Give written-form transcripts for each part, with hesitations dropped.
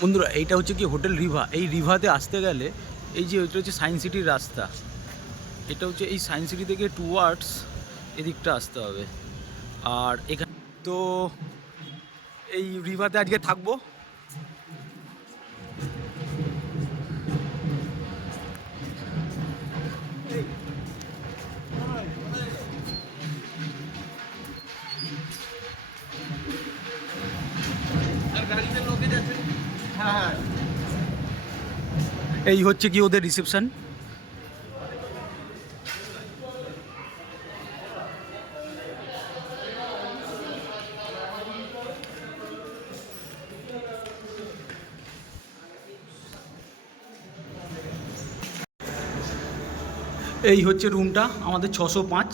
বন্ধুরা এইটা হচ্ছে কি হোটেল রিভা। এই রিভাতে আসতে গেলে এই যে ওইটা হচ্ছে সায়েন্স সিটির রাস্তা, এটা হচ্ছে এই সায়েন্স সিটি থেকে টুয়ার্ডস এদিকটা আসতে হবে। আর এখানে তো এই রিভাতে আজকে থাকবো। হ্যাঁ, এই হচ্ছে কি ওদের রিসেপশন। এই হচ্ছে রুমটা আমাদের 605।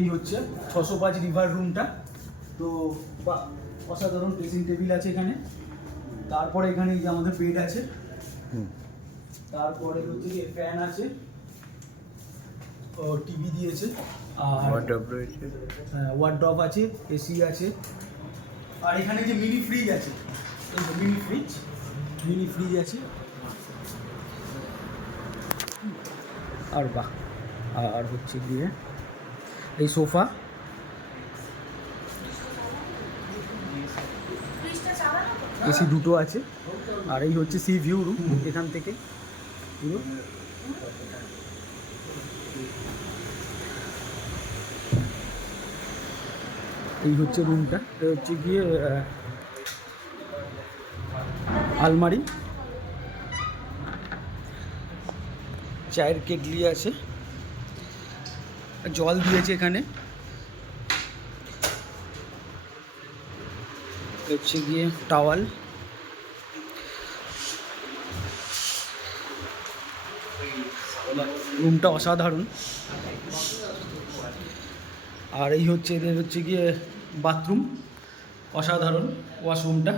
এই হচ্ছে 605 রিভার রুমটা। তো অসাধারণ ড্রেসিং টেবিল আছে এখানে। তারপরে এখানে এই যে আমাদের বেড আছে, তারপরে হচ্ছে যে ফ্যান আছে, ও টিভি দিয়েছে, আর ওয়ার্ডরোব আছে, এসি আছে, আর এখানে যে মিনি ফ্রিজ আছে, এই যে মিনি ফ্রিজ আছে। আর বাহ, আর হচ্ছে গিয়ে এই সোফা, এসি দুটো আছে। আর এই হচ্ছে সি ভিউ রুম, এখান থেকে পুরো। এই হচ্ছে রুমটা, এটা হচ্ছে গিয়ে আলমারি, চায়ের কেটলি আছে, জল দিয়েছে এখানে। হচ্ছে গিয়ে টাওয়াল, রুমটা অসাধারণ। আর এই হচ্ছে এদের হচ্ছে গিয়ে বাথরুম, অসাধারণ ওয়াশরুমটা,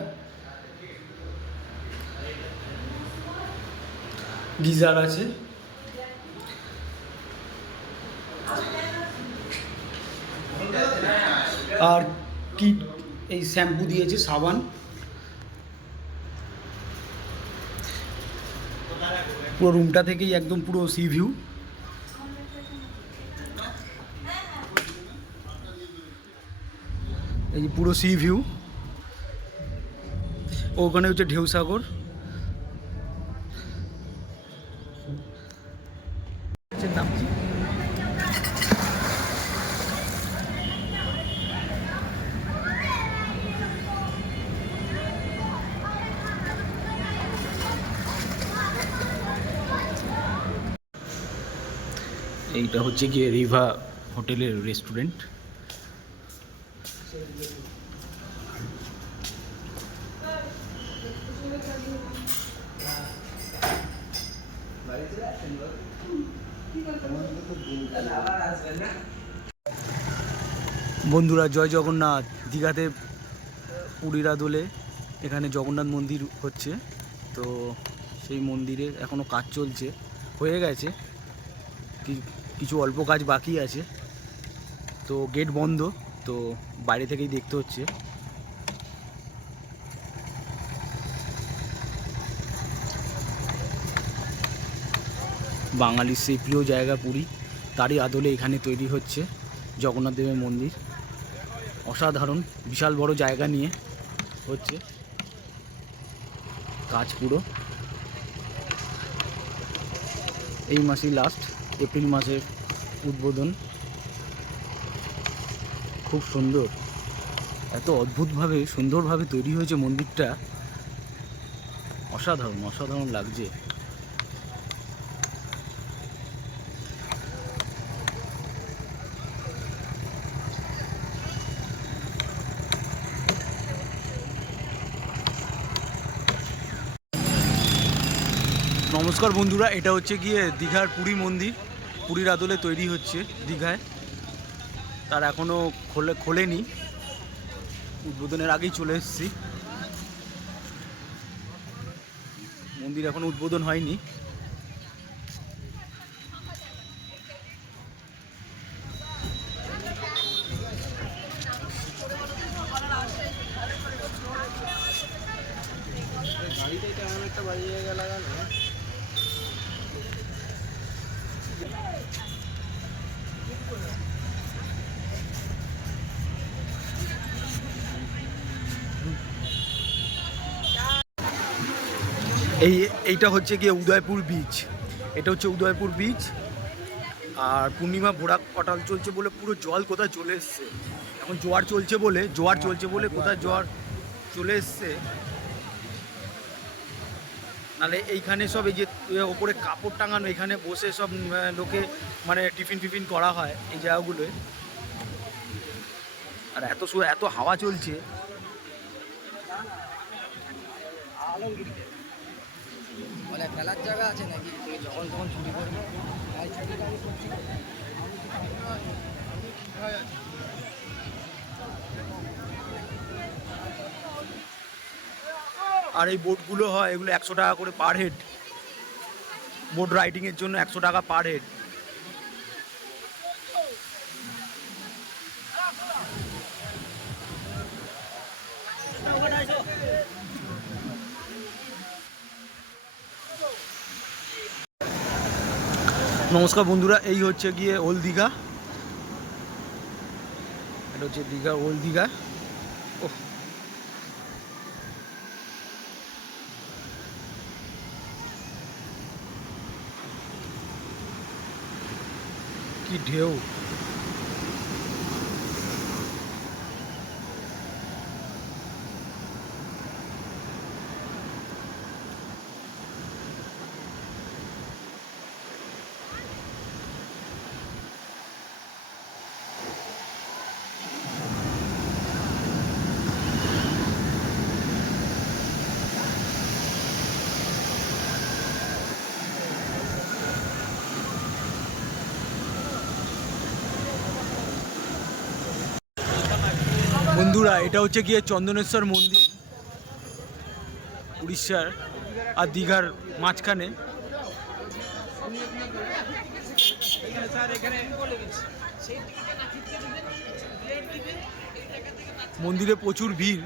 গিজার আছে। আর কি এই শ্যাম্পু দিয়েছে, সাবান। পুরো রুমটা থেকেই একদম পুরো সি ভিউ। এই যে পুরো সি ভিউ, ওখানে হচ্ছে ঢেউ সাগর। এইটা হচ্ছে গিয়ে রিভা হোটেলের রেস্টুরেন্ট। বন্ধুরা জয় জগন্নাথ। দীঘাতে পুরীর আদলে এখানে জগন্নাথ মন্দির হচ্ছে, তো সেই মন্দিরে এখনও কাজ চলছে, হয়ে গেছে, কিছু অল্প কাজ বাকি আছে। তো গেট বন্ধ, তো বাইরে থেকেই দেখতে হচ্ছে। বাঙালির সেই প্রিয় জায়গা পুরী, তারই আদলে এখানে তৈরি হচ্ছে জগন্নাথ দেবের মন্দির। অসাধারণ, বিশাল বড় জায়গা নিয়ে হচ্ছে কাজ পুরো। এই মাসেই লাস্ট, এপ্রিল মাসের উদ্বোধন। খুব সুন্দর, এত অদ্ভুতভাবে সুন্দরভাবে তৈরি হয়েছে মন্দিরটা, অসাধারণ অসাধারণ লাগছে। নমস্কার বন্ধুরা, এটা হচ্ছে গিয়ে দীঘার পুরী মন্দির, পুরীর আদলে তৈরি হচ্ছে দীঘায়। তার এখনও খোলেনি, উদ্বোধনের আগেই চলে এসেছি। মন্দির এখনও উদ্বোধন হয়নি। এইটা হচ্ছে গিয়ে উদয়পুর বিচ। এটা হচ্ছে উদয়পুর বিচ। আর পূর্ণিমা ভোরা কটাল চলছে বলে পুরো জল কোথায় চলে এসছে। এখন জোয়ার চলছে বলে কোথায় জোয়ার চলে এসছে। নাহলে এইখানে সব এই যে ওপরে কাপড় টাঙানো, এখানে বসে সব লোকে মানে টিফিন করা হয় এই জায়গাগুলোয়। আর এত হাওয়া চলছে। খেলার জায়গা আছে নাকি যখন তখন ছুটি করবো? আর এই বোটগুলো হয়, এগুলো 100 টাকা করে পার হেড। বোট রাইডিংয়ের জন্য 100 টাকা পার হেড। নমস্কার বন্ধুরা, এই হচ্ছে গিয়ে ওল্ড দীঘা। এটা হচ্ছে দীঘা, ওল্ড দীঘা। ওহ, কি ঢেউ! বন্ধুরা, এটা হচ্ছে গিয়ে চন্দনেশ্বর মন্দির, উড়িষ্যার আর দীঘার মাঝখানে। মন্দিরে প্রচুর ভিড়।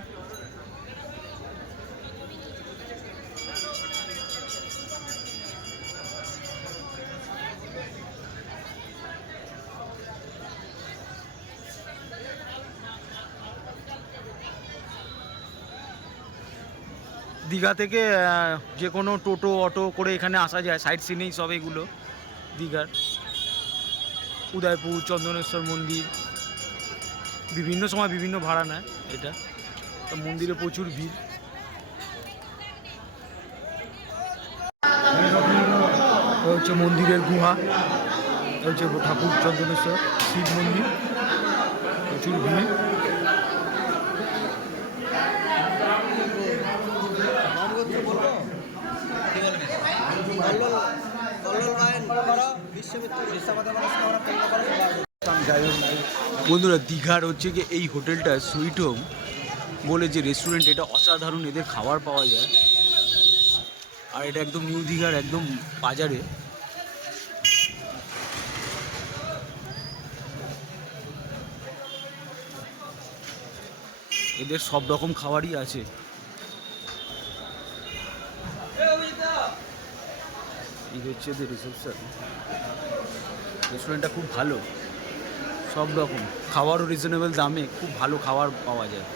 দীঘা থেকে যে কোনো টোটো অটো করে এখানে আসা যায়। সাইট সিনেই সব এগুলো দীঘার। উদয়পুর, চন্দনেশ্বর মন্দির, বিভিন্ন সময় বিভিন্ন ভাড়া নেয় এটা। তো মন্দিরে প্রচুর ভিড়। এটা হচ্ছে মন্দিরের গুহা। এটা হচ্ছে ঠাকুর চন্দনেশ্বর শিব মন্দির। প্রচুর ভিড়। বন্ধুরা, দীঘার হচ্ছে কি এই হোটেলটা সুইট হোম বলে যে রেস্টুরেন্ট, এটা অসাধারণ। এদের খাবার পাওয়া যায়। আর এটা একদম নিউ দীঘার একদম বাজারে। এদের সব রকম খাবারই আছে। এই হচ্ছে এদের রিসেপশন। রেস্টুরেন্টটা খুব ভালো, সব রকম খাবারও রিজনেবল দামে খুব ভালো খাবার পাওয়া যায়।